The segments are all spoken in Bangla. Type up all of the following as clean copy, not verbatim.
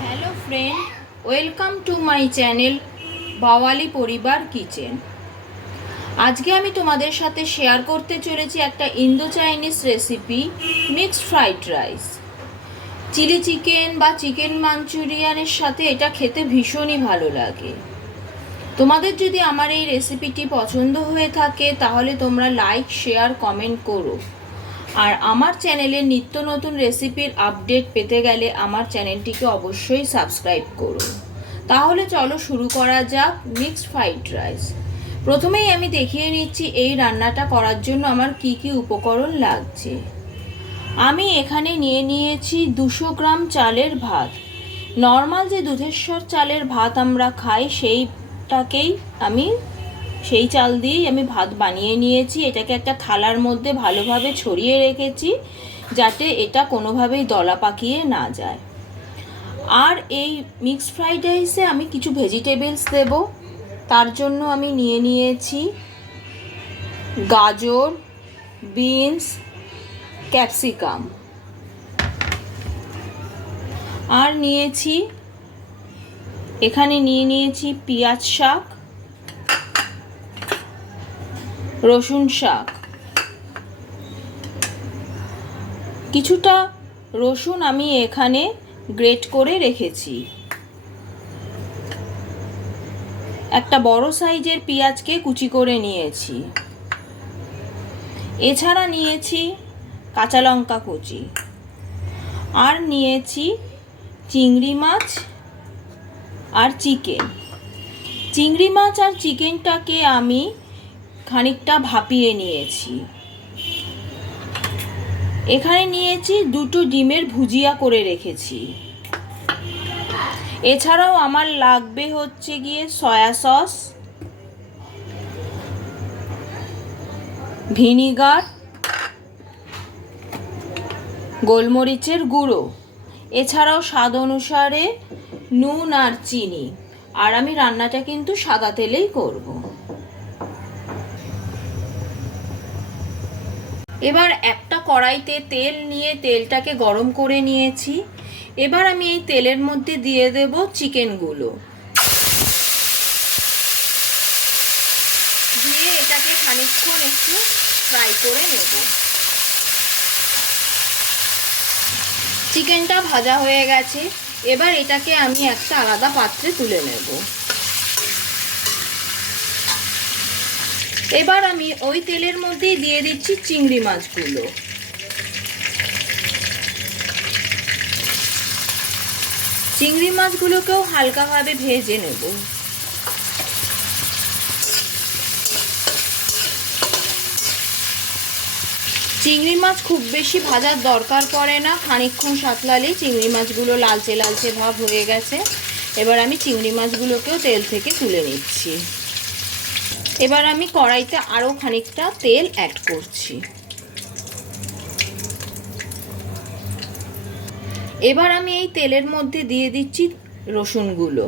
Hello friend, welcome to my channel Bawali Paribar kitchen. আজকে আমি তোমাদের সাথে শেয়ার করতে চলেছি একটা Indo Chinese recipe, mixed fried rice. Chilli chicken বা চিকেন মাঞ্চুরিয়ানের সাথে এটা খেতে ভীষণই ভালো লাগে। তোমাদের যদি আমার এই রেসিপিটি পছন্দ হয়ে থাকে তাহলে তোমরা লাইক, শেয়ার, কমেন্ট করো। আর আমার চ্যানেলের নিত্য নতুন রেসিপির আপডেট পেতে গেলে আমার চ্যানেলটিকে অবশ্যই সাবস্ক্রাইব করো। তাহলে চলো শুরু করা যাক মিক্সড ফ্রাইড রাইস। প্রথমেই আমি দেখিয়ে নিচ্ছি এই রান্নাটা করার জন্য আমার কি কি উপকরণ লাগছে। আমি এখানে নিয়ে নিয়েছি 200 গ্রাম চালের ভাত। নর্মাল যে দুধেশ্বর চালের ভাত আমরা খাই সেই চাল দিয়েই আমি ভাত বানিয়ে নিয়েছি। এটাকে একটা থালার মধ্যে ভালোভাবে ছড়িয়ে রেখেছি যাতে এটা কোনোভাবেই দলা পাকিয়ে না যায়। আর এই মিক্সড ফ্রাইড রাইসে আমি কিছু ভেজিটেবলস দেব। তার জন্য আমি নিয়ে নিয়েছি গাজর, বিনস, ক্যাপসিকাম, আর এখানে নিয়ে নিয়েছি পেঁয়াজ শাক, রসুন শাক। কিছুটা রসুন আমি এখানে গ্রেট করে রেখেছি। একটা বড় সাইজের পেঁয়াজকে কুচি করে নিয়েছি। এছাড়া নিয়েছি কাঁচা লঙ্কা কুচি, আর নিয়েছি চিংড়ি মাছ আর চিকেন। চিংড়ি মাছ আর চিকেনটাকে আমি খানিকটা ভাপিয়ে নিয়েছি। এখানে নিয়েছি 2টো ডিমের ভুজিয়া করে রেখেছি। এছাড়াও আমার লাগবে হচ্ছে গিয়ে সয়া সস, ভিনিগার, গোলমরিচের গুঁড়ো, এছাড়াও স্বাদ অনুসারে নুন আর চিনি। আর আমি রান্নাটা কিন্তু সাদা তেলেই করব। এবার একটা কড়াইতে তেল নিয়ে তেলটাকে গরম করে নিয়েছি। এবার আমি এই তেলের মধ্যে দিয়ে দেব চিকেনগুলো, দিয়ে এটাকে খানিকক্ষণ একটু ফ্রাই করে নেব। চিকেনটা ভাজা হয়ে গেছে। এবার এটাকে আমি একটা আলাদা পাত্রে তুলে নেব। এবার আমি ওই তেলের মধ্যেই দিয়ে দিচ্ছি চিংড়ি মাছগুলো। চিংড়ি মাছগুলোকেও হালকাভাবে ভেজে নেব। চিংড়ি মাছ খুব বেশি ভাজার দরকার পড়ে না, খানিকক্ষণ সাঁতলালেই চিংড়ি মাছগুলো লালচে লালচে ভাব হয়ে গেছে। এবার আমি চিংড়ি মাছগুলোকেও তেল থেকে তুলে নিচ্ছি। এবার আমি কড়াইতে আরও খানিকটা তেল অ্যাড করছি। এবার আমি এই তেলের মধ্যে দিয়ে দিচ্ছি রসুনগুলো।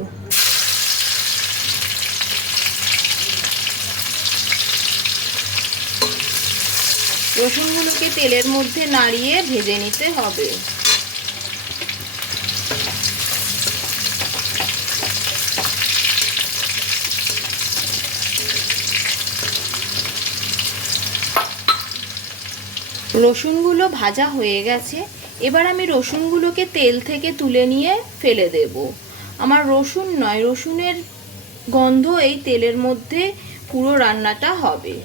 রসুনগুলোকে তেলের মধ্যে নাড়িয়ে ভেজে নিতে হবে। রসুনগুলো ভাজা হয়ে গেছে। এবার আমি রসুনগুলোকে তেল থেকে তুলে নিয়ে ফেলে দেব। আমার রসুন নয়, রসুনের গন্ধ এই তেলের মধ্যে পুরো রান্নাটা হবে।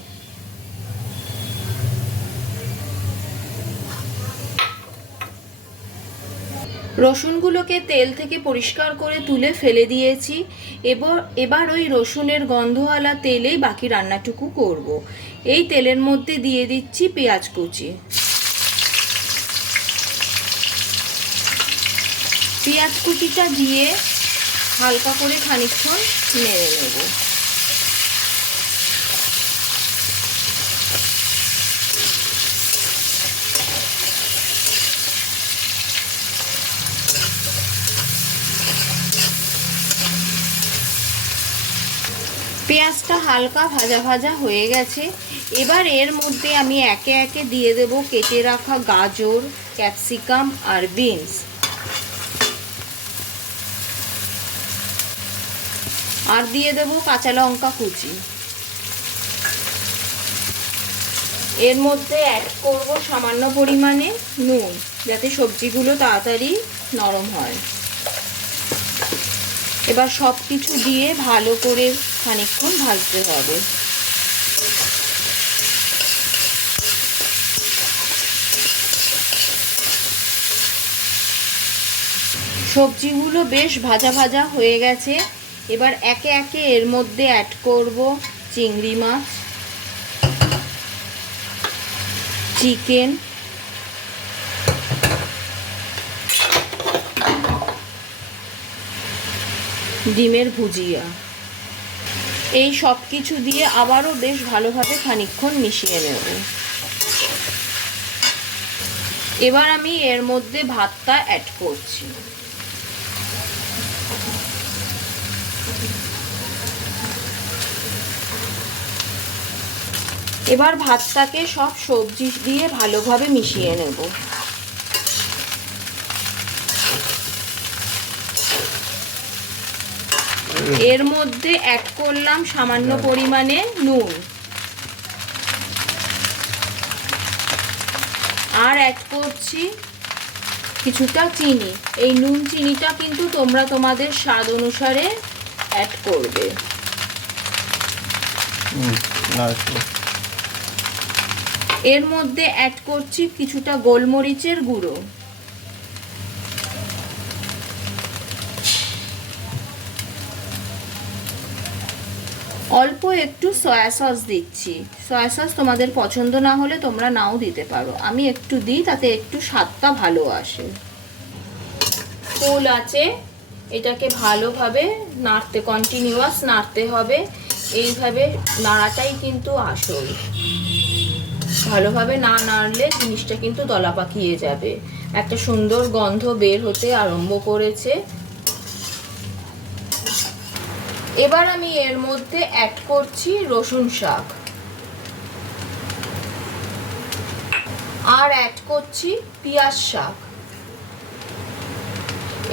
রসুনগুলোকে তেল থেকে পরিষ্কার করে তুলে ফেলে দিয়েছি। এবার ওই রসুনের গন্ধওয়ালা তেলেই বাকি রান্নাটুকু করব। এই তেলের মধ্যে দিয়ে দিচ্ছি পেঁয়াজ কুচি। পেঁয়াজ কুচিটা দিয়ে হালকা করে খানিকক্ষণ নেড়ে নেব। পেঁয়াজটা হালকা ভাজা ভাজা হয়ে গেছে। এবার এর মধ্যে আমি একে একে দিয়ে দেব কেটে রাখা গাজর, ক্যাপসিকাম আর বিনস। আর দিয়ে দেব কাঁচা লঙ্কা কুচি। এর মধ্যে অ্যাড করব সামান্য পরিমাণে নুন, যাতে সবজিগুলো তাড়াতাড়ি নরম হয়। এবার সব কিছু দিয়ে ভালো করে খানিকক্ষণ ভাজতে হবে। সবজিগুলো বেশ ভাজা ভাজা হয়ে গেছে। এবার একে একে এর মধ্যে অ্যাড করব চিংড়ি মাছ, চিকেন, ডিমের ভুজিয়া। এই সব কিছু দিয়ে আবারও বেশ ভালোভাবে খানিকক্ষণ মিশিয়ে নেব। এবার আমি এর মধ্যে ভাতটা অ্যাড করছি। এবার ভাতটাকে সব সবজি দিয়ে ভালোভাবে মিশিয়ে নেব। এর মধ্যে অ্যাড করলাম সামান্য পরিমাণে নুন, আর অ্যাড করছি কিছুটা চিনি। এই নুন চিনিটা কিন্তু তোমরা তোমাদের স্বাদ অনুসারে অ্যাড করবে। এর মধ্যে অ্যাড করছি কিছুটা গোলমরিচের গুঁড়ো। অল্প একটু সয়া সস দিচ্ছি। সয়া সস তোমাদের পছন্দ না হলে তোমরা নাও দিতে পারো, আমি একটু দিই, তাতে একটু স্বাদটা ভালো আসে। ফুল আছে, এটাকে ভালোভাবে নাড়তে, কন্টিনিউয়াস নাড়তে হবে। এইভাবে নাড়াটাই কিন্তু আসল। ভালোভাবে না নাড়লে জিনিসটা কিন্তু দলা পাকিয়ে যাবে। একটা সুন্দর গন্ধ বের হতে আরম্ভ করেছে। এবার আমি এর মধ্যে অ্যাড করছি রসুন শাক, আর অ্যাড করছি পেঁয়াজ শাক।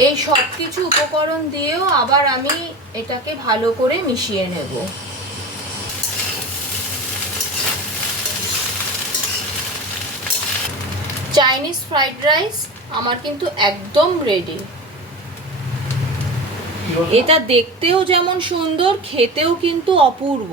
এই সব কিছু উপকরণ দিয়েও আবার আমি এটাকে ভালো করে মিশিয়ে নেব। চাইনিজ ফ্রাইড রাইস আমার কিন্তু একদম রেডি। এটা দেখতেও যেমন সুন্দর, খেতেও কিন্তু অপূর্ব।